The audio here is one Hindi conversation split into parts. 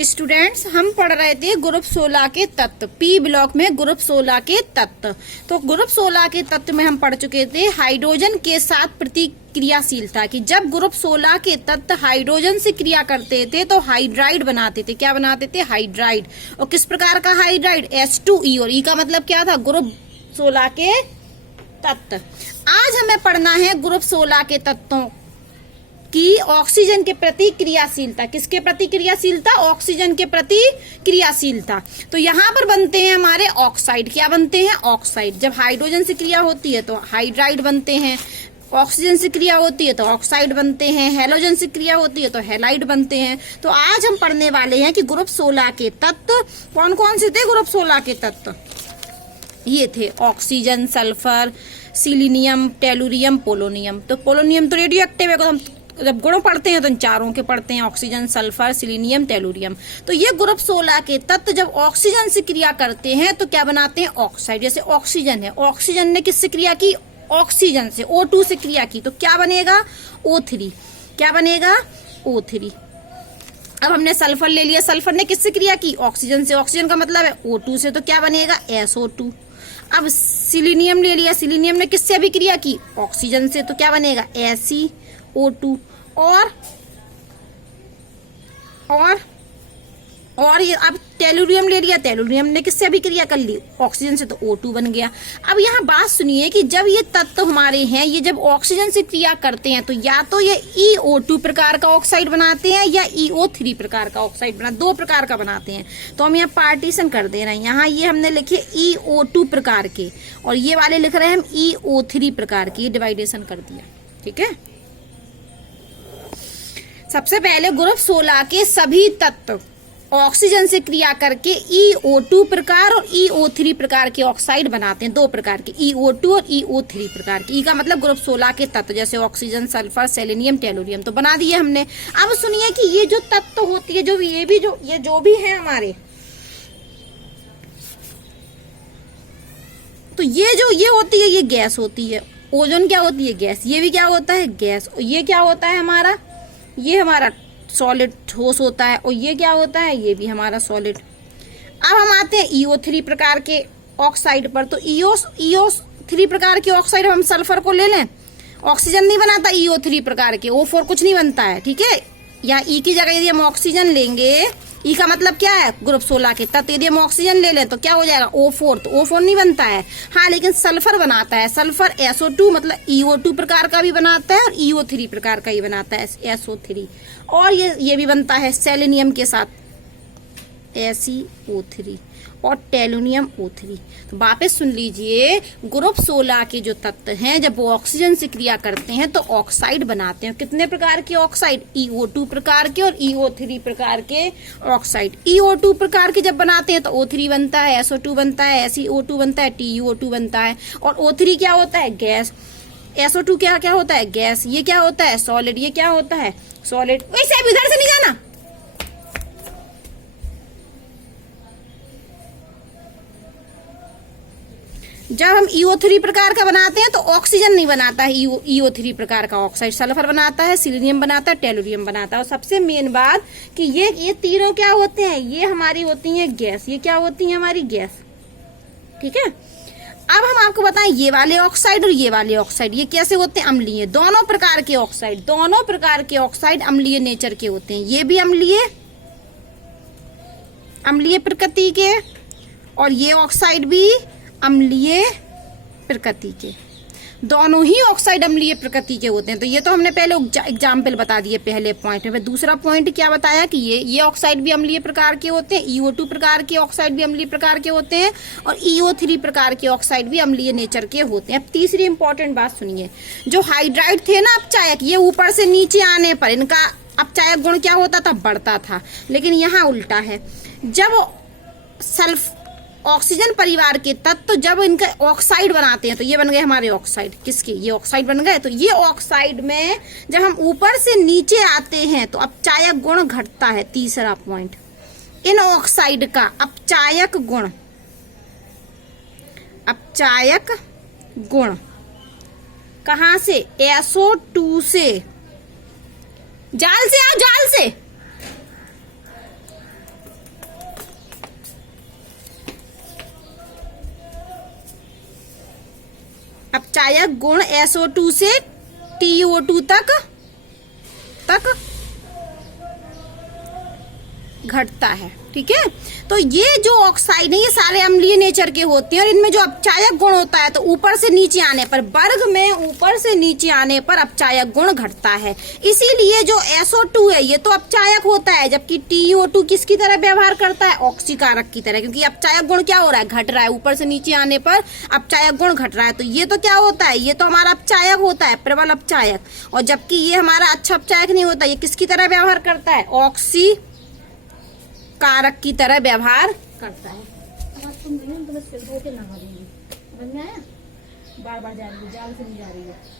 स्टूडेंट्स, हम पढ़ रहे थे ग्रुप 16 के तत्व, पी ब्लॉक में ग्रुप 16 के तत्व। तो ग्रुप 16 के तत्व में हम पढ़ चुके थे हाइड्रोजन के साथ प्रतिक्रियाशीलता की। जब ग्रुप 16 के तत्व हाइड्रोजन से क्रिया करते थे तो हाइड्राइड बनाते थे। क्या बनाते थे? हाइड्राइड। और किस प्रकार का हाइड्राइड? H2E। और ई का मतलब क्या था? ग्रुप 16 के तत्व। आज हमें पढ़ना है ग्रुप 16 के तत्वों की ऑक्सीजन के प्रति क्रियाशीलता। किसके प्रति क्रियाशीलता? ऑक्सीजन के प्रति क्रियाशीलता। तो यहाँ पर बनते हैं हमारे ऑक्साइड। क्या बनते हैं? ऑक्साइड। जब हाइड्रोजन से क्रिया होती है तो हाइड्राइड बनते हैं, ऑक्सीजन से क्रिया होती है तो ऑक्साइड बनते हैं, हेलोजन से क्रिया होती है तो हेलाइड बनते हैं। तो आज हम पढ़ने वाले हैं कि ग्रुप 16 के तत्व कौन कौन से थे। ग्रुप 16 के तत्व ये थे oxygen, sulphur, selenium, tellurium, polonium. तो पोलोनियम तो रेडियो एक्टिव है, तो हम जब गुण पढ़ते हैं तो इन चारों के पढ़ते हैं, ऑक्सीजन, सल्फर, सिलीनियम, टेलुरियम। तो ये ग्रुप 16 के तत्व जब ऑक्सीजन से क्रिया करते हैं तो क्या बनाते हैं? ऑक्साइड। जैसे ऑक्सीजन है, ऑक्सीजन ने किससे क्रिया की? ऑक्सीजन से, O2 से क्रिया की, तो क्या बनेगा? O3। क्या बनेगा? O3। अब हमने सल्फर ले लिया, सल्फर ने किससे क्रिया की? ऑक्सीजन से। ऑक्सीजन का मतलब है O2 से, तो क्या बनेगा? SO2। अब सिलीनियम ले लिया, सिलीनियम ने किससे अभी क्रिया की? ऑक्सीजन से, तो क्या बनेगा? SeO2। और ये अब टेलुरियम ले लिया, टेलुरियम ने किससे अभी क्रिया कर ली? ऑक्सीजन से, तो O2 बन गया। अब यहाँ बात सुनिए कि जब ये तत्व हमारे हैं, ये जब ऑक्सीजन से क्रिया करते हैं तो या तो ये EO2 प्रकार का ऑक्साइड बनाते हैं या EO3 प्रकार का ऑक्साइड दो प्रकार का बनाते हैं। तो हम यहाँ पार्टीशन कर दे रहे हैं। यहाँ ये हमने लिखे EO2 प्रकार के और ये वाले लिख रहे हैं हम EO3 प्रकार के। ये डिवाइडेशन कर दिया, ठीक है। सबसे पहले ग्रुप 16 के सभी तत्व ऑक्सीजन से क्रिया करके EO2 प्रकार और EO3 प्रकार के ऑक्साइड बनाते हैं। दो प्रकार के, EO2 और EO3 प्रकार के। ई का मतलब ग्रुप 16 के तत्व, जैसे ऑक्सीजन, सल्फर, सेलेनियम, टेलुरियम, तो बना दिए हमने। अब सुनिए कि ये जो तत्व होती है, जो ये जो भी है हमारे, तो ये होती है, ये गैस होती है। ओजोन क्या होती है? गैस। ये भी क्या होता है? गैस। और ये क्या होता है हमारा? ये हमारा सॉलिड ठोस होता है। और ये क्या होता है? ये भी हमारा सॉलिड। अब हम आते हैं EO3 प्रकार के ऑक्साइड पर। तो EO3 प्रकार के ऑक्साइड, हम सल्फर को ले लें, ऑक्सीजन नहीं बनाता EO3 प्रकार के, O4 कुछ नहीं बनता है, ठीक है। या ई की जगह यदि हम ऑक्सीजन लेंगे, ई का मतलब क्या है? ग्रुप 16 के तत्व। यदि हम ऑक्सीजन ले लें तो क्या हो जाएगा? O4। तो O4 नहीं बनता है। हाँ, लेकिन सल्फर बनाता है। सल्फर SO2 मतलब EO2 प्रकार का भी बनाता है और EO3 प्रकार का ही बनाता है, SO3। और ये भी बनता है सेलेनियम के साथ, SeO3 और टेलुनियम O3। तो वापस सुन लीजिए, ग्रुप 16 के जो तत्व हैं जब वो ऑक्सीजन से क्रिया करते हैं तो ऑक्साइड बनाते हैं। कितने प्रकार के ऑक्साइड? EO2 प्रकार के और EO3 प्रकार के ऑक्साइड। EO2 प्रकार के जब बनाते हैं तो O3 बनता है, SO2 बनता है, SeO2 बनता है, TuO2 बनता है। और O3 क्या होता है? गैस। SO2 क्या होता है? गैस। ये क्या होता है? सॉलिड। ये क्या होता है? सॉलिड। वैसे अब इधर से नहीं जाना। जब हम EO3 प्रकार का बनाते हैं तो ऑक्सीजन नहीं बनाता है EO3 प्रकार का ऑक्साइड, सल्फर बनाता है, सिलीनियम बनाता है, टेलुरियम बनाता है। और सबसे मेन बात कि ये तीनों क्या होते हैं? ये हमारी होती हैं गैस। ये क्या होती है? हमारी गैस, ठीक है। अब हम आपको बताएं, ये वाले ऑक्साइड और ये वाले ऑक्साइड ये कैसे होते हैं? अम्लीय। दोनों प्रकार के ऑक्साइड अम्लीय नेचर के होते हैं। ये भी अम्लीय प्रकृति के और ये ऑक्साइड भी अम्लीय प्रकृति के। दोनों ही ऑक्साइड अम्लीय प्रकृति के होते हैं। तो ये तो हमने पहले एग्जाम्पल बता दिए पहले पॉइंट में। दूसरा पॉइंट क्या बताया कि ये ऑक्साइड भी अम्लीय प्रकार के होते हैं, EO2 प्रकार के ऑक्साइड भी अम्लीय प्रकार के होते हैं और EO3 प्रकार के ऑक्साइड भी अम्लीय नेचर के होते हैं। अब तीसरी इंपॉर्टेंट बात सुनिए, जो हाइड्राइड थे ना अपचायक, ये ऊपर से नीचे आने पर इनका अपचायक गुण क्या होता था? बढ़ता था। लेकिन यहाँ उल्टा है। जब ऑक्सीजन परिवार के तत्व जब इनका ऑक्साइड बनाते हैं तो ये बन गए हमारे ऑक्साइड। किसके? ये ऑक्साइड बन गए। तो ये ऑक्साइड में जब हम ऊपर से नीचे आते हैं तो अपचायक गुण घटता है। तीसरा पॉइंट, इन ऑक्साइड का अपचायक गुण कहां से? SO2 से जाल से आओ, जाल से। अपचायक गुण SO2 से TO2 तक घटता है। ठीक है, तो ये जो ऑक्साइड है ये सारे अम्लीय नेचर के होते हैं और इनमें जो अपचायक गुण होता है तो ऊपर से नीचे आने पर, वर्ग में ऊपर से नीचे आने पर अपचायक गुण घटता है। इसीलिए जो SO2 है ये तो अपचायक होता है, जबकि TO2 किसकी तरह व्यवहार करता है? ऑक्सीकारक की तरह, क्योंकि अपचायक गुण क्या हो रहा है? घट रहा है। ऊपर से नीचे आने पर अपचायक गुण घट रहा है, तो ये तो क्या होता है? ये तो हमारा अपचायक होता है, प्रबल अपचायक। और जबकि ये हमारा अच्छा अपचायक नहीं होता, ये किसकी तरह व्यवहार करता है? ऑक्सी कारक की तरह व्यवहार करता है। बार बार जा रही है, जाल से नहीं जा रही है।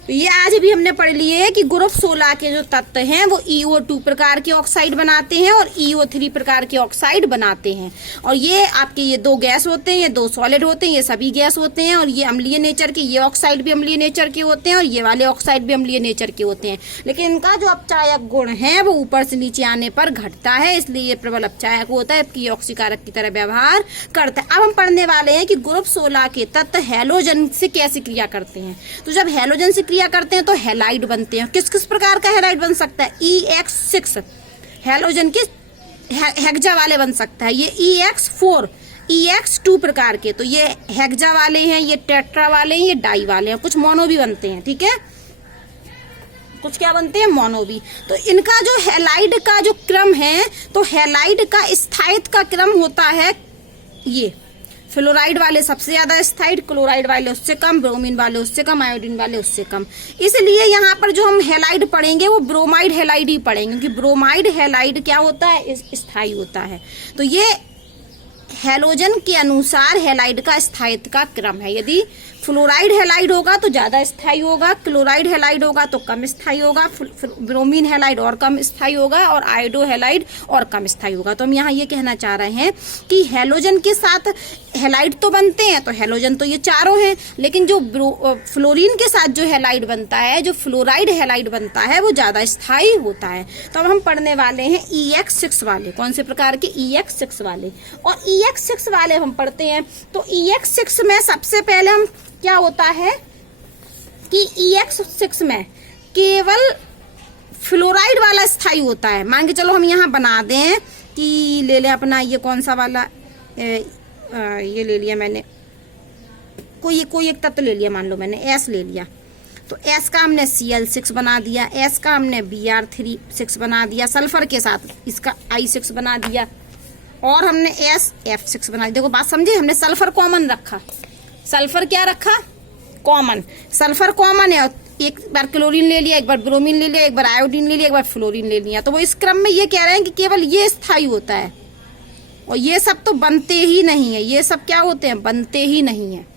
तो ये आज भी हमने पढ़ लिए कि ग्रुप 16 के जो तत्व हैं वो EO2 प्रकार के ऑक्साइड बनाते हैं और EO3 प्रकार के ऑक्साइड बनाते हैं। और ये आपके ये दो गैस होते हैं, ये दो सॉलिड होते हैं, ये सभी गैस होते हैं। और ये अम्लीय नेचर के, ये ऑक्साइड भी अम्लीय नेचर के होते हैं और ये वाले ऑक्साइड भी अम्लीय नेचर के होते हैं। लेकिन इनका जो अपचायक गुण है वो ऊपर से नीचे आने पर घटता है, इसलिए ये प्रबल अपचायक होता है, जबकि ऑक्सीकारक की तरह व्यवहार करता है। अब हम पढ़ने वाले हैं कि ग्रुप 16 के तत्व हैलोजन से कैसे क्रिया करते हैं। तो जब हैलोजन से क्रिया करते हैं तो हैलाइड बनते हैं। किस किस प्रकार का हैलाइड बन सकता है? EX6 हैलोजन के हेक्सा वाले बन सकता है। ये EX4, EX2 प्रकार के, तो ये हेक्सा वाले हैं, ये टेट्रा वाले हैं, ये डाई वाले हैं। कुछ मोनो भी बनते हैं। ठीक है, कुछ क्या बनते हैं? मोनो भी। तो इनका जो हैलाइड का जो क्रम है, तो हैलाइड का स्थायित्व का क्रम होता है ये, फ्लोराइड वाले सबसे ज्यादा स्थायी, क्लोराइड वाले उससे कम, ब्रोमीन वाले उससे कम, आयोडीन वाले उससे कम। इसलिए यहाँ पर जो हम हैलाइड पढ़ेंगे वो ब्रोमाइड हैलाइड ही पढ़ेंगे, क्योंकि ब्रोमाइड हैलाइड क्या होता है? स्थायी होता है। तो ये हैलोजन के अनुसार हैलाइड का स्थायित्व का क्रम है। यदि फ्लोराइड हैलाइड होगा तो ज्यादा स्थायी होगा, क्लोराइड हैलाइड होगा तो कम स्थायी होगा, ब्रोमीन हैलाइड और कम स्थायी होगा और आयोडो हैलाइड और कम स्थायी होगा। तो हम यहाँ ये कहना चाह रहे हैं कि हैलोजन के साथ हैलाइड तो बनते हैं, तो हैलोजन तो ये चारों हैं, लेकिन जो फ्लोरीन के साथ जो हैलाइड बनता है, जो फ्लोराइड हैलाइड बनता है, वो ज्यादा स्थायी होता है। तो अब हम पढ़ने वाले हैं EX6 वाले। कौन से प्रकार के? EX6 वाले। और EX6 वाले हम पढ़ते हैं तो EX6 में सबसे पहले हम क्या होता है कि EX6 में केवल फ्लोराइड वाला स्थायी होता है। मान के चलो हम यहाँ बना दें कि ले लें अपना ये कौन सा वाला, ये ले लिया मैंने, कोई एक तत्व ले लिया, मान लो मैंने S ले लिया, तो S का हमने Cl6 बना दिया, S का हमने Br6 बना दिया, सल्फर के साथ इसका I6 बना दिया और हमने SF6 बना दिया। देखो बात समझे, हमने सल्फर कॉमन रखा। सल्फर क्या रखा? कॉमन। सल्फर कॉमन है, एक बार क्लोरीन ले लिया, एक बार ब्रोमीन ले लिया, एक बार आयोडीन ले लिया, एक बार फ्लोरीन ले लिया। तो वो इस क्रम में ये कह रहे हैं कि केवल ये स्थायी होता है और ये सब तो बनते ही नहीं है। ये सब क्या होते हैं? बनते ही नहीं है।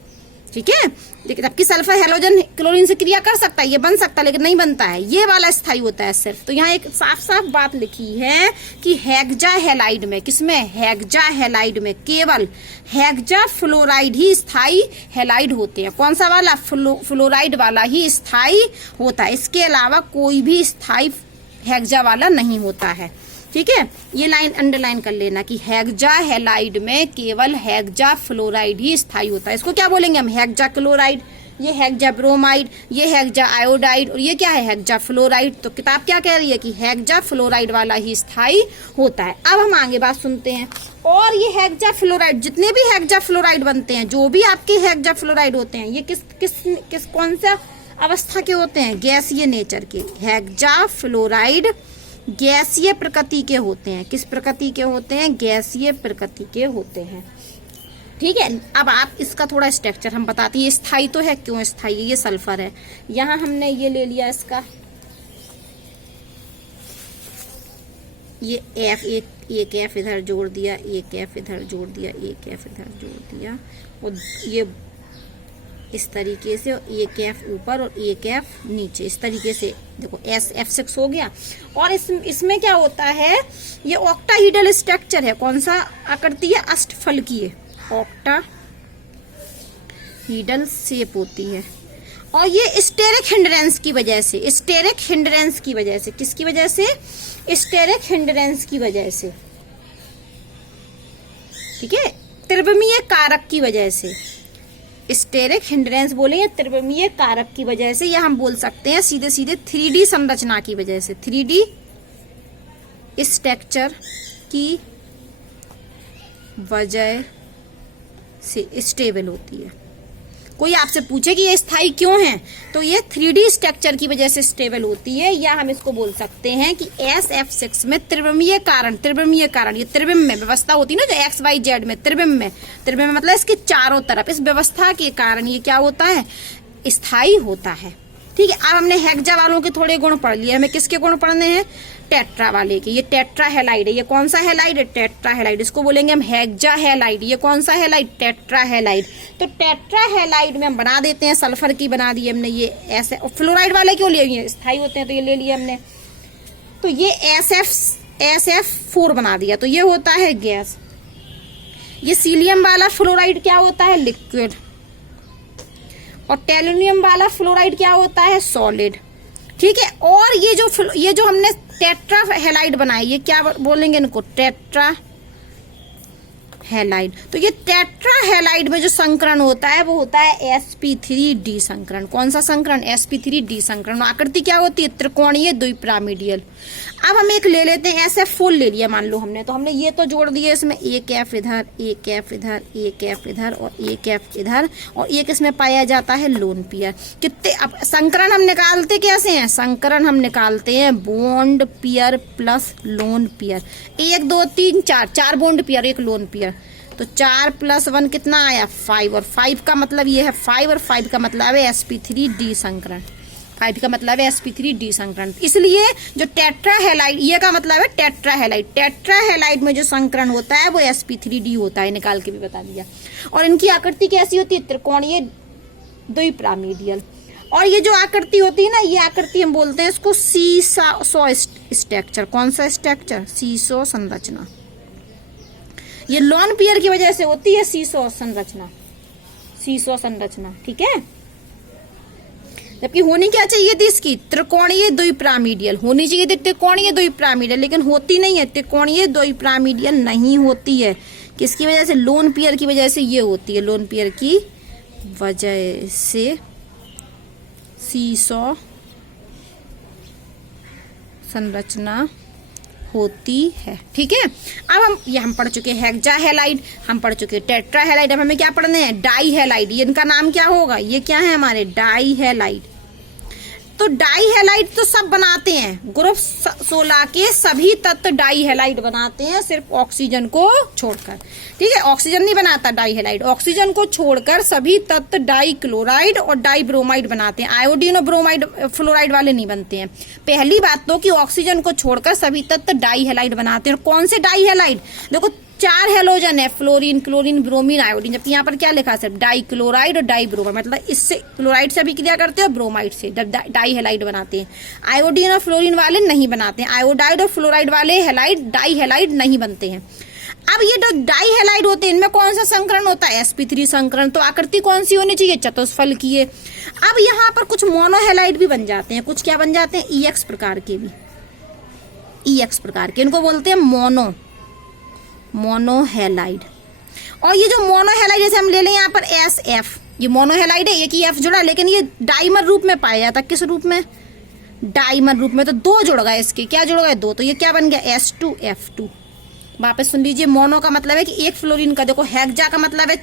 ठीक है, लेकिन जबकि सल्फर हैलोजन क्लोरीन से क्रिया कर सकता है, ये बन सकता है, लेकिन नहीं बनता है, ये वाला स्थायी होता है सिर्फ। तो यहाँ एक साफ साफ बात लिखी है कि हेक्सा हैलाइड में, किसमें? हेक्सा हैलाइड में केवल हेक्सा फ्लोराइड ही स्थायी हैलाइड होते हैं। कौन सा वाला? फ्लोराइड वाला ही स्थायी होता है। इसके अलावा कोई भी स्थायी हेक्सा वाला नहीं होता है। ठीक है, ये लाइन अंडरलाइन कर लेना कि हेक्सा हैलाइड में केवल हेक्सा फ्लोराइड ही स्थायी होता है। इसको क्या बोलेंगे हम? हेक्सा क्लोराइड, ये हेक्सा ब्रोमाइड, ये हेक्सा आयोडाइड और ये क्या है? Hexa fluoride. तो किताब क्या कह रही है कि हेक्सा फ्लोराइड वाला ही स्थायी होता है। अब हम आगे बात सुनते हैं। और ये हेक्सा फ्लोराइड, जितने भी हेक्सा फ्लोराइड बनते हैं, जो भी आपके हेक्सा फ्लोराइड होते हैं, ये किस कौन सा अवस्था के होते हैं? गैसीय नेचर के। हेक्सा फ्लोराइड गैसीय प्रकृति के होते हैं। किस प्रकृति के होते हैं? गैसीय प्रकृति के होते हैं। ठीक है, अब आप इसका थोड़ा स्ट्रक्चर हम बताते हैं। ये स्थायी तो है, क्यों स्थायी है? ये सल्फर है। यहाँ हमने ये ले लिया इसका, ये F, एक F इधर जोड़ दिया, एक F इधर जोड़ दिया, एक F इधर जोड़ दिया और ये इस तरीके से, एक F ऊपर और एक F नीचे, इस तरीके से देखो SF6 हो गया। और इसमें क्या होता है? ये ऑक्टाहीड्रल स्ट्रक्चर है। कौन सा आकृति है? अष्टफलकीय, ऑक्टाहीड्रल शेप होती है। और ये स्टेरिक हिंड्रेंस की वजह से, स्टेरिक हिंड्रेंस की वजह से, किसकी वजह से? स्टेरिक हिंड्रेंस की वजह से, ठीक है, त्रिविमीय कारक की वजह से। स्टेरिक हिंड्रेंस बोलेंगे त्रिविमीय कारक की वजह से, या हम बोल सकते हैं सीधे सीधे 3D संरचना की वजह से, 3D स्ट्रक्चर की वजह से स्टेबल होती है। कोई आपसे पूछे कि ये स्थायी क्यों है, तो ये 3D स्ट्रक्चर की वजह से स्टेबल होती है, या हम इसको बोल सकते हैं कि SF6 में त्रिविमीय कारण, त्रिविमीय कारण, ये त्रिविम में व्यवस्था होती है ना, जो XYZ में त्रिविम में मतलब इसके चारों तरफ इस व्यवस्था के कारण ये क्या होता है? स्थायी होता है। ठीक है, अब हमने हेक्सा वालों के थोड़े गुण पढ़ लिए, हमें किसके गुण पढ़ने हैं? टेट्रा वाले के। ये टेट्रा हेलाइड है, ये कौन सा हेलाइड है? Tetra halide. इसको बोलेंगे हम हेक्सा हेलाइड। ये कौन सा हेलाइड? Tetra halide. तो टेट्रा हेलाइड में हम बना देते हैं, सल्फर की बना दी हमने, ये ऐसे। फ्लोराइड वाले क्यों लिए? ये स्थायी होते हैं तो ये ले लिए हमने। तो ये SF4 बना दिया, तो ये होता है गैस। ये सीलियम वाला फ्लोराइड क्या होता है? लिक्विड। और टेलुनियम वाला फ्लोराइड क्या होता है? सॉलिड। ठीक है, और ये जो हमने टेट्रा हेलाइड बनाई, ये क्या बोलेंगे इनको? Tetra halide. तो ये टेट्रा हेलाइड में जो संकरण होता है वो होता है sp3d संकरण। कौन सा संकरण? sp3d संकरण। आकृति क्या होती है? त्रिकोणीय द्विपिरामिडियल। अब हम एक ले लेते हैं, SF4 ले लिया मान लो हमने, तो हमने ये तो जोड़ दिया इसमें, एक F इधर, एक F इधर, एक F इधर और एक F इधर, और एक इसमें पाया जाता है लोन पेयर। कितने? अब संकरण हम निकालते कैसे हैं? संकरण हम निकालते हैं bond pair plus lone pair. 1 2 3 4, 4 bond pair, एक लोन पेयर। तो 4 + 1 कितना आया? 5। और 5 का मतलब ये है 5, और 5 का मतलब है sp3d संकरण। 5 का मतलब है sp3d संकरण। इसलिए जो टेट्रा हेलाइड, ये का मतलब है टेट्रा हेलाइड। टेट्रा हेलाइड में जो संकरण होता है वो sp3d होता है, निकाल के भी बता दिया। और इनकी आकृति कैसी होती है? त्रिकोणीय द्विपिरामिडियल। और ये जो आकृति होती है ना, ये आकृति हम बोलते हैं इसको सीसॉ स्ट्रक्चर। कौन सा स्ट्रक्चर? सीसॉ संरचना। ये लोन पेयर की वजह से होती है सीसॉ संरचना, सीसॉ संरचना। ठीक है, जबकि होनी क्या चाहिए थी इसकी? त्रिकोणीय द्विपिरामिडियल होनी चाहिए थी, त्रिकोणीय द्विपिरामिडियल, लेकिन होती नहीं है, त्रिकोणीय द्विपिरामिडियल नहीं होती है। किसकी वजह से? लोन पेयर की वजह से ये होती है, लोन पेयर की वजह से सीसॉ संरचना होती है। ठीक है, अब हम पढ़ चुके हैं हेक्सा हेलाइड, हम पढ़ चुके हैं टेट्रा हेलाइड। अब हमें क्या पढ़ने हैं? Die halide. ये इनका नाम क्या होगा? ये क्या है हमारे? Die halide. तो डाई हेलाइड तो सब बनाते हैं, ग्रुप 16 के सभी तत्व डाई हेलाइड बनाते हैं, सिर्फ ऑक्सीजन को छोड़कर। ठीक है, ऑक्सीजन नहीं बनाता डाई हेलाइड, ऑक्सीजन को छोड़कर सभी तत्व डाई क्लोराइड और डाई ब्रोमाइड बनाते हैं। आयोडीन और ब्रोमाइड फ्लोराइड वाले नहीं बनते हैं। पहली बात तो कि ऑक्सीजन को छोड़कर सभी तत्व डाई हेलाइड बनाते हैं। और कौन से डाई हेलाइड? देखो 4 हेलोजन है, फ्लोरीन, क्लोरीन, ब्रोमीन, आयोडीन, जबकि यहाँ पर क्या लिखा है? सिर्फ डाई क्लोराइड और डाई ब्रोमाइड, मतलब इससे क्लोराइड से अभिक्रिया करते हैं और ब्रोमाइड से डाई हेलाइड बनाते हैं। आयोडीन और फ्लोरीन वाले नहीं बनाते हैं। आयोडाइड और फ्लोराइड वाले हेलाइड डाई हेलाइड नहीं बनते हैं। अब ये जो डाई हेलाइड होते हैं, इनमें कौन सा संकरण होता है? sp3 संकरण। तो आकृति कौन सी होनी चाहिए? चतुष्फल की है। अब यहाँ पर कुछ मोनो हेलाइड भी बन जाते हैं, कुछ क्या बन जाते हैं? EX प्रकार के भी, EX प्रकार के, इनको बोलते हैं मोनोहेलाइड। और ये जो मोनोहेलाइड, जैसे हम ले लें यहाँ पर SF, ये मोनोहेलाइड है, एक ही F जुड़ा, लेकिन ये डाइमर रूप में पाया जाता है। किस रूप में? डाइमर रूप में। तो 2 जुड़ गए इसके, क्या जुड़ गए? 2। तो ये क्या बन गया? S2F2। वापस सुन लीजिए, मोनो का मतलब है कि एक फ्लोरीन का, देखो हेक्सा का मतलब है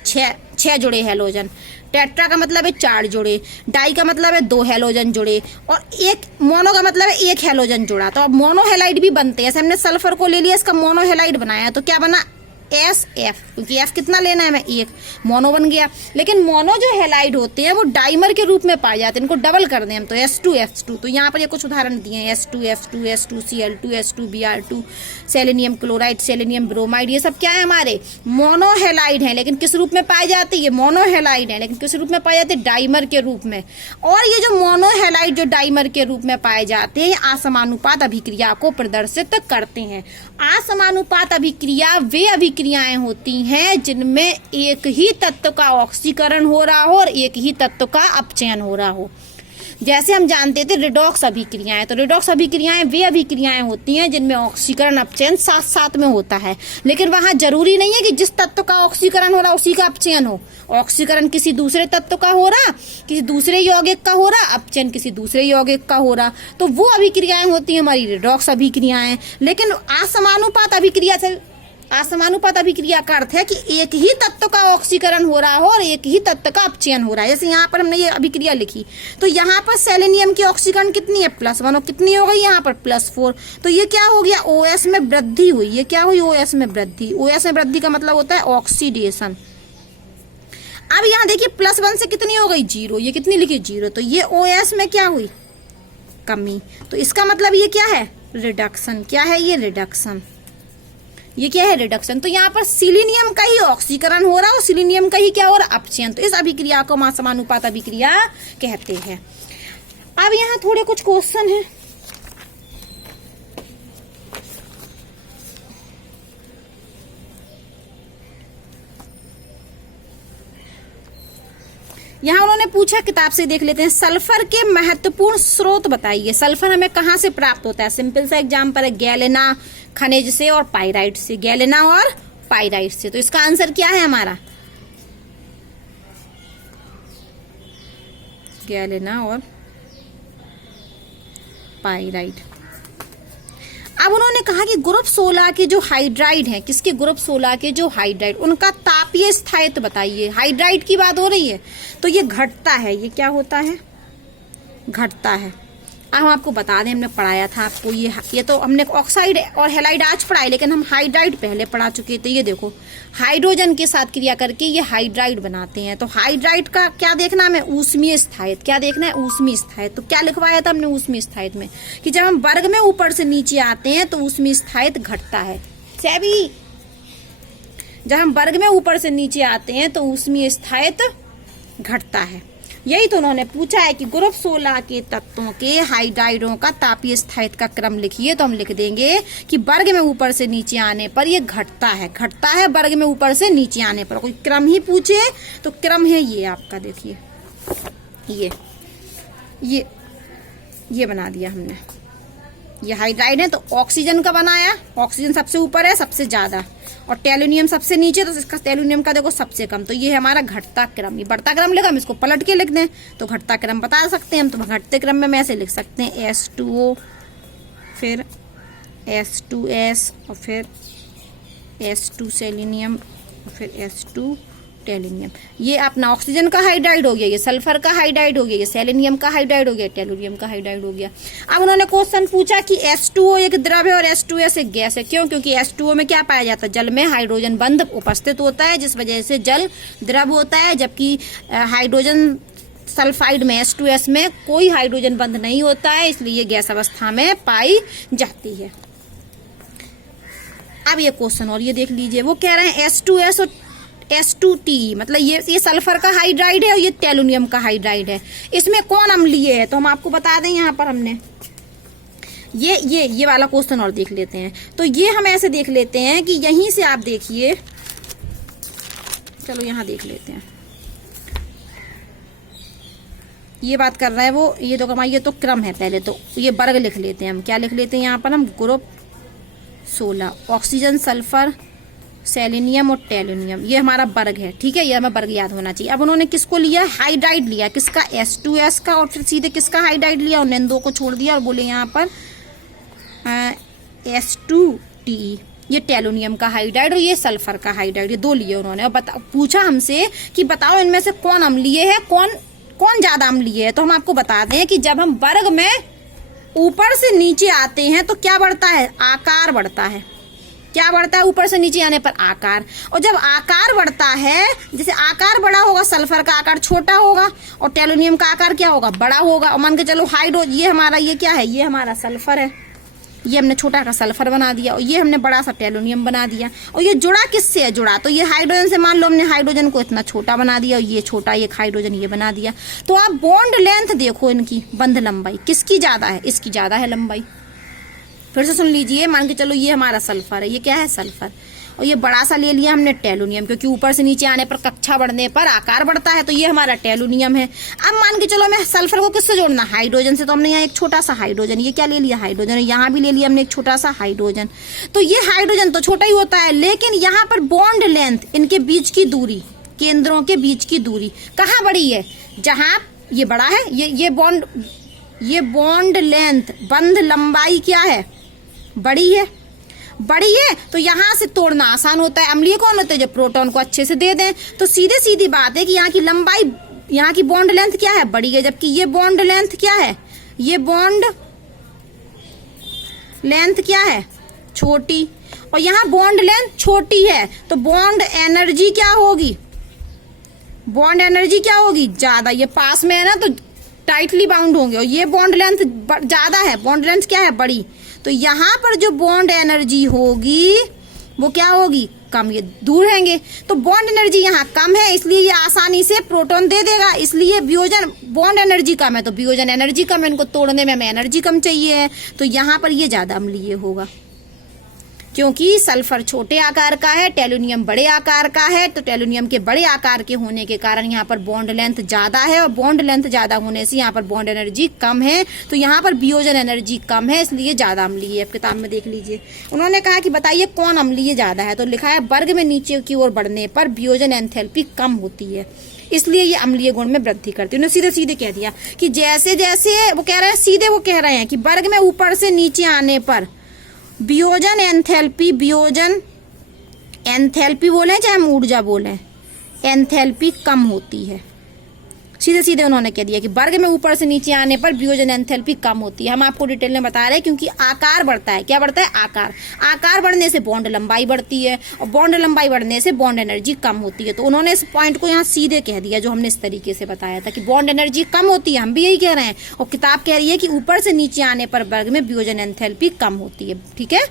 6 जुड़े हेलोजन, टेट्रा का मतलब है 4 जुड़े, डाई का मतलब है 2 हेलोजन जुड़े, और एक मोनो का मतलब है 1 हेलोजन जुड़ा। तो अब मोनोहेलाइड भी बनते हैं। हमने सल्फर को ले लिया, इसका मोनोहेलाइड बनाया, तो क्या बना? SF, क्योंकि F कितना लेना है? मैं 1, मोनो बन गया। लेकिन मोनो जो हेलाइड होते हैं वो डाइमर के रूप में पाए जाते हैं, इनको डबल कर दें हम तो S2F2। तो यहाँ पर ये कुछ उदाहरण दिए हैं, S2F2, S2Cl2, S2Br2, selenium chloride, selenium bromide, ये सब क्या है? हमारे मोनोहेलाइड है। लेकिन किस रूप में पाए जाते हैं? ये मोनोहेलाइड है, लेकिन किस रूप में पाए जाते हैं? डाइमर के रूप में। और ये जो मोनोहेलाइड जो डाइमर के रूप में पाए जाते हैं, असमानुपात अभिक्रिया को प्रदर्शित करते हैं। असमानुपात अभिक्रिया वे अभिक्रिया अभिक्रियाएं होती हैं जिनमें एक ही तत्व का ऑक्सीकरण हो रहा हो और एक ही तत्व का अपचयन हो रहा हो। जैसे हम जानते थे रिडॉक्स अभिक्रियाएं, तो रिडॉक्स अभिक्रियाएं वे अभिक्रियाएं होती हैं जिनमें ऑक्सीकरण अपचयन साथ साथ में होता है, लेकिन वहां जरूरी नहीं है कि जिस तत्व का ऑक्सीकरण हो रहा उसी का अपचयन हो। ऑक्सीकरण किसी दूसरे तत्व का हो रहा, किसी दूसरे यौगिक का हो रहा, अपचयन किसी दूसरे यौगिक का हो रहा, तो वो अभिक्रियाएं होती हैं हमारी रिडॉक्स अभिक्रियाएं। लेकिन असमानुपात अभिक्रिया से, असमानुपात अभिक्रिया का अर्थ है कि एक ही तत्व का ऑक्सीकरण हो रहा हो और एक ही तत्व का अपचयन हो रहा है। जैसे यहाँ पर हमने ये अभिक्रिया लिखी, तो यहाँ पर सेलेनियम की ऑक्सीकरण कितनी है, +1, और कितनी हो गई यहाँ पर +4, तो ये क्या हो गया, OS में वृद्धि हुई। ये क्या हुई, OS में वृद्धि। OS में वृद्धि का मतलब होता है ऑक्सीडेशन। अब यहाँ देखिए +1 से कितनी हो गई, 0, ये कितनी लिखी, 0, तो ये OS में क्या हुई, कमी। तो इसका मतलब ये क्या है, रिडक्शन। क्या है ये, रिडक्शन। ये क्या है, रिडक्शन। तो यहाँ पर सिलीनियम का ही ऑक्सीकरण हो रहा है और सिलीनियम का ही क्या हो रहा है, अपचयन। तो इस अभिक्रिया को असमानुपात अभिक्रिया कहते हैं। अब यहाँ थोड़े कुछ क्वेश्चन हैं। यहाँ उन्होंने पूछा, किताब से देख लेते हैं, सल्फर के महत्वपूर्ण स्रोत बताइए। सल्फर हमें कहाँ से प्राप्त होता है? सिंपल सा एग्जाम्पल है, गैलेना खनिज से और पाइराइट से। गैलेना और पाइराइट से। तो इसका आंसर क्या है हमारा, गैलेना और पाइराइट। अब उन्होंने कहा कि ग्रुप 16 के जो हाइड्राइड हैं, किसके, ग्रुप 16 के जो हाइड्राइड, उनका तापीय स्थायित्व बताइए। हाइड्राइड की बात हो रही है, तो ये घटता है। ये क्या होता है, घटता है। अब हम आपको बता दें, हमने पढ़ाया था आपको, ये तो हमने ऑक्साइड और हैलाइड आज पढ़ाए, लेकिन हम हाइड्राइड पहले पढ़ा चुके थे। ये देखो, हाइड्रोजन के साथ क्रिया करके ये हाइड्राइड बनाते हैं। तो हाइड्राइड का क्या देखना है, ऊष्मीय स्थायित्व। क्या देखना है, ऊष्मीय स्थायित्व। तो क्या लिखवाया था हमने ऊष्मीय स्थायित्व में, कि जब हम वर्ग में ऊपर से नीचे आते हैं तो ऊष्मीय स्थायित्व घटता है। सभी जब हम वर्ग में ऊपर से नीचे आते हैं तो ऊष्मीय स्थायित्व घटता है। यही तो उन्होंने पूछा है कि ग्रुप 16 के तत्वों के हाइड्राइडों का तापीय स्थायित्व का क्रम लिखिए। तो हम लिख देंगे कि वर्ग में ऊपर से नीचे आने पर ये घटता है। घटता है वर्ग में ऊपर से नीचे आने पर। कोई क्रम ही पूछे तो क्रम है ये आपका, देखिए ये बना दिया हमने। ये हाइड्राइड है तो ऑक्सीजन का बनाया, ऑक्सीजन सबसे ऊपर है सबसे ज्यादा, और टेलुनियम सबसे नीचे, तो इसका टेलुनियम का देखो सबसे कम। तो ये है हमारा घटता क्रम। ये बढ़ता क्रम लिखा, हम इसको पलट के लिख दें तो घटता क्रम बता सकते हैं हम। तो घटते क्रम में ऐसे लिख सकते हैं, H2O, फिर H2S, और फिर H2 सेलेनियम, और फिर H2 टेलुनियम। ये अपना ऑक्सीजन का हाइड्राइड हो गया, ये सल्फर का हाइड्राइड हो गया, ये सेलेनियम का हाइड्राइड हो गया, टेलुरियम का हाइड्राइड हो गया। अब उन्होंने क्वेश्चन पूछा कि H2O एक द्रव है और H2S एक गैस है। क्यों? क्योंकि H2O में क्या पाया जाता है, जल में हाइड्रोजन बंध उपस्थित होता है, जिस वजह से जल द्रव होता है। जबकि हाइड्रोजन सल्फाइड में, H2S में कोई हाइड्रोजन बंध नहीं होता है, इसलिए ये गैस अवस्था में पाई जाती है। अब ये क्वेश्चन और ये देख लीजिए, वो कह रहे हैं H2S और H2T, मतलब ये सल्फर का हाइड्राइड है और ये टेलुनियम का हाइड्राइड है। इसमें कौन अम्लीय है? तो हम आपको बता दें, यहाँ पर हमने ये वाला क्वेश्चन और देख लेते हैं। तो ये हम ऐसे देख लेते हैं कि यहीं से आप देखिए, चलो यहाँ देख लेते हैं। ये बात कर रहा है वो, ये तो हमारा ये तो क्रम है। पहले तो ये वर्ग लिख लेते हैं हम। क्या लिख लेते हैं यहाँ पर हम, ग्रुप 16, ऑक्सीजन, सल्फर, सेलेनियम और टेलुनियम, ये हमारा वर्ग है। ठीक है, ये हमें वर्ग याद होना चाहिए। अब उन्होंने किसको लिया, हाइड्राइड लिया, किसका, H2S का, और फिर सीधे किसका हाइड्राइड लिया, उन्होंने 2 को छोड़ दिया और बोले यहाँ पर H2T, ये टेलुनियम का हाइड्राइड और ये सल्फर का हाइड्राइड, ये 2 लिए उन्होंने। और पूछा हमसे कि बताओ इनमें से कौन अम्लीय है, कौन ज्यादा अम्लीय है। तो हम आपको बता दें कि जब हम वर्ग में ऊपर से नीचे आते हैं तो क्या बढ़ता है, आकार बढ़ता है। क्या बढ़ता है ऊपर से नीचे आने पर, आकार। और जब आकार बढ़ता है, जैसे आकार बड़ा होगा, सल्फर का आकार छोटा होगा और टेलुनियम का आकार क्या होगा, बड़ा होगा। और मान के चलो ये हमारा, ये क्या है, ये हमारा सल्फर है, ये हमने छोटा का सल्फर बना दिया और ये हमने बड़ा सा टेलुनियम बना दिया। और ये जुड़ा किससे है, जुड़ा तो ये हाइड्रोजन से। मान लो हमने हाइड्रोजन को इतना छोटा बना दिया और ये छोटा, ये हाइड्रोजन ये बना दिया। तो आप बॉन्ड लेंथ देखो, इनकी बंध लंबाई किसकी ज्यादा है, इसकी ज्यादा है लंबाई। फिर से सुन लीजिए, मान के चलो ये हमारा सल्फर है, ये क्या है, सल्फर, और ये बड़ा सा ले लिया हमने टेलुनियम, क्योंकि ऊपर से नीचे आने पर कक्षा बढ़ने पर आकार बढ़ता है, तो ये हमारा टेलुनियम है। अब मान के चलो मैं सल्फर को किससे जोड़ना, हाइड्रोजन से, तो हमने यहाँ एक छोटा सा हाइड्रोजन, ये क्या ले लिया हाइड्रोजन, यहाँ भी ले लिया हमने एक छोटा सा हाइड्रोजन। तो ये हाइड्रोजन तो छोटा ही होता है, लेकिन यहाँ पर बॉन्ड लेंथ, इनके बीच की दूरी, केंद्रों के बीच की दूरी कहाँ बड़ी है, जहां ये बड़ा है, ये बॉन्ड लेंथ, बंध लंबाई क्या है, बड़ी है, बड़ी है, तो यहां से तोड़ना आसान होता है। अम्लीय कौन होते हैं, जो प्रोटॉन को अच्छे से दे दें। तो सीधे सीधी बात है कि यहाँ की लंबाई, यहाँ की बॉन्ड लेंथ क्या है, बड़ी है, जबकि ये बॉन्ड लेंथ क्या है, ये बॉन्ड लेंथ क्या है, छोटी, और यहाँ बॉन्ड लेंथ छोटी है, तो बॉन्ड एनर्जी क्या होगी, बॉन्ड एनर्जी क्या होगी, ज्यादा। ये पास में है ना, तो टाइटली बाउंड होंगे, और ये बॉन्ड लेंथ ज्यादा है, बॉन्ड लेंथ क्या है, बड़ी, तो यहाँ पर जो बॉन्ड एनर्जी होगी वो क्या होगी, कम, ये दूर रहेंगे। तो बॉन्ड एनर्जी यहाँ कम है, इसलिए ये आसानी से प्रोटॉन दे देगा, इसलिए वियोजन, बॉन्ड एनर्जी कम है तो वियोजन एनर्जी कम है, इनको तोड़ने में हमें एनर्जी कम चाहिए है, तो यहाँ पर ये ज्यादा अम्लीय होगा, क्योंकि सल्फर छोटे आकार का है, टेलुनियम बड़े आकार का है। तो टेलुनियम के बड़े आकार के होने के कारण यहाँ पर बॉन्ड लेंथ ज्यादा है, और बॉन्ड लेंथ ज्यादा होने से यहाँ पर बॉन्ड एनर्जी कम है, तो यहाँ पर वियोजन एनर्जी कम है, इसलिए ज्यादा अम्लीय है। किताब में देख लीजिए, उन्होंने कहा कि बताइए कौन अम्लीय ज्यादा है, तो लिखा है वर्ग में नीचे की ओर बढ़ने पर वियोजन एंथैल्पी कम होती है, इसलिए ये अम्लीय गुण में वृद्धि करती है। उन्होंने सीधे सीधे कह दिया कि जैसे जैसे वो कह रहे हैं, सीधे वो कह रहे हैं कि वर्ग में ऊपर से नीचे आने पर वियोजन एंथैल्पी बोले चाहे हम ऊर्जा बोले, एंथैल्पी कम होती है। सीधे सीधे उन्होंने कह दिया कि वर्ग में ऊपर से नीचे आने पर वियोजन एंथैल्पी कम होती है। हम आपको डिटेल में बता रहे हैं, क्योंकि आकार बढ़ता है, क्या बढ़ता है, आकार बढ़ने से बॉन्ड लंबाई बढ़ती है, और बॉन्ड लंबाई बढ़ने से बॉन्ड एनर्जी कम होती है। तो उन्होंने इस पॉइंट को यहाँ सीधे कह दिया, जो हमने इस तरीके से बताया था कि बॉन्ड एनर्जी कम होती है, हम भी यही कह रहे हैं, और किताब कह रही है कि ऊपर से नीचे आने पर वर्ग में वियोजन एंथैल्पी कम होती है। ठीक है।